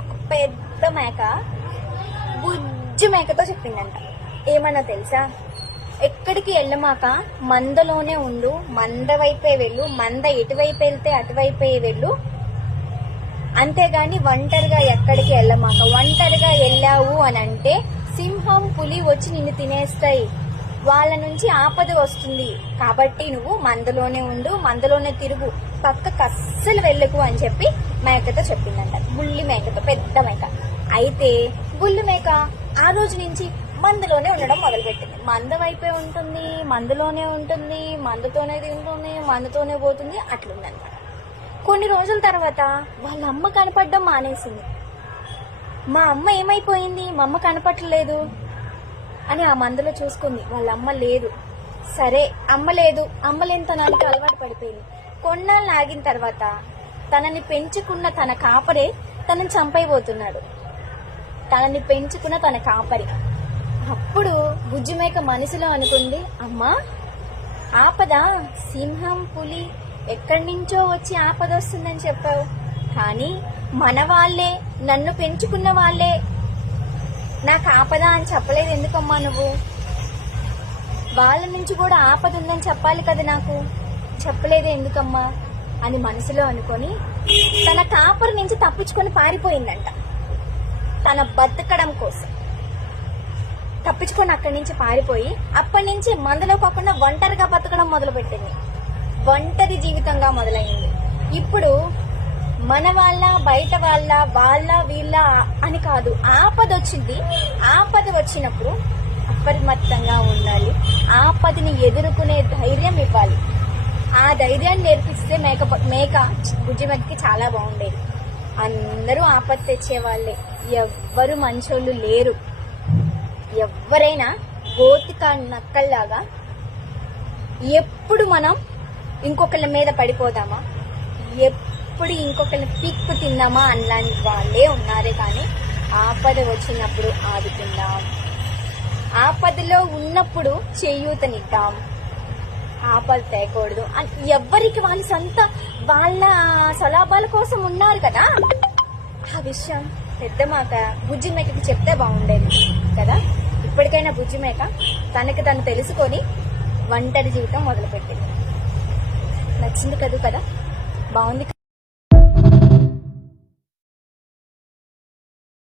ఒక పెద్ద మేక బుజ్జి మేకతో చెప్పిందంట. ఏమన్నా తెలుసా? ఎక్కడికి వెళ్ళమాక మందలోనే ఉండు, మంద వైపే వెళ్ళు, మంద ఎటువైపు వెళ్తే అటువైపే వెళ్ళు, అంతేగాని ఒంటరిగా ఎక్కడికి వెళ్ళమాక. ఒంటరిగా వెళ్ళావు అని అంటే సింహం పులి వచ్చి నిన్ను తినేస్తాయి, వాళ్ళ నుంచి ఆపద వస్తుంది. కాబట్టి నువ్వు మందలోనే ఉండు, మందలోనే తిరుగు, పక్కకు అస్సలు వెళ్ళకు అని చెప్పి మేకతో చెప్పిందంట. బుల్లి మేకతో, పెద్ద మేక. అయితే బుల్లి మేక ఆ రోజు నుంచి మందులోనే ఉండడం మొదలుపెట్టింది. మంద వైపే ఉంటుంది, మందులోనే ఉంటుంది, మందుతోనే తింటుంది, మందుతోనే పోతుంది, అట్లుందనమాట. కొన్ని రోజుల తర్వాత వాళ్ళ అమ్మ కనపడడం మానేసింది. మా అమ్మ ఏమైపోయింది, మా అమ్మ కనపట్టలేదు అని ఆ మందులో చూసుకుంది. వాళ్ళ అమ్మ లేదు. సరే అమ్మ లేదు, అమ్మ లేని తనానికి అలవాటు పడిపోయింది. కొన్నాళ్ళు ఆగిన తర్వాత తనని పెంచుకున్న తన కాపరే తనని చంపైపోతున్నాడు. తనని పెంచుకున్న తన కాపరి. అప్పుడు బుజ్జిమేక మనసులో అనుకుంది, అమ్మా ఆపద, సింహం పులి ఎక్కడి నుంచో వచ్చి ఆపద వస్తుందని చెప్పావు, కానీ మన వాళ్ళే, నన్ను పెంచుకున్న వాళ్ళే నాకు ఆపద అని చెప్పలేదు ఎందుకమ్మా నువ్వు? వాళ్ళ నుంచి కూడా ఆపద ఉందని చెప్పాలి కదా, నాకు చెప్పలేదు ఎందుకమ్మా అని మనసులో అనుకొని తన కాపరి నుంచి తప్పించుకొని పారిపోయిందంట. తన బతకడం కోసం తప్పించుకొని అక్కడి నుంచి పారిపోయి అప్పటి నుంచి మందులో కాకుండా ఒంటరిగా బతకడం మొదలుపెట్టింది. ఒంటరి జీవితంగా మొదలైంది. ఇప్పుడు మన వాళ్ళ, బయట వాళ్ళ వీళ్ళ అని కాదు, ఆపద వచ్చింది. ఆపద వచ్చినప్పుడు అప్రమత్తంగా ఉండాలి. ఆపదని ఎదుర్కొనే ధైర్యం ఇవ్వాలి. ఆ ధైర్యాన్ని నేర్పిస్తే మేక బుజ్జిమేకకి చాలా బాగుండేది. అందరూ ఆపద తెచ్చే వాళ్ళే, ఎవ్వరు మంచోళ్ళు లేరు. ఎవరైనా గోతిక నక్కల్లాగా ఎప్పుడు మనం ఇంకొకళ్ళ మీద పడిపోదామా, ఎప్పుడు ఇంకొకళ్ళని పిక్కు తిందామా అన్నలాంటి వాళ్ళే ఉన్నారే. కానీ ఆపద వచ్చినప్పుడు ఆదుకుందాం, ఆపదలో ఉన్నప్పుడు చేయూతనిద్దాం, ఆపద తేకూడదు. ఎవ్వరికి వాళ్ళ సొంత వాళ్ళ స్వలాభాల కోసం ఉన్నారు కదా. ఆ విషయం పెద్ద మేక బుజ్జిమేకకి చెప్తే బాగుండేది కదా. ఇప్పటికైనా బుజ్జిమేక తనకి తను తెలుసుకొని ఒంటరి జీవితం మొదలుపెట్టింది. నచ్చింది కదా, బాగుంది.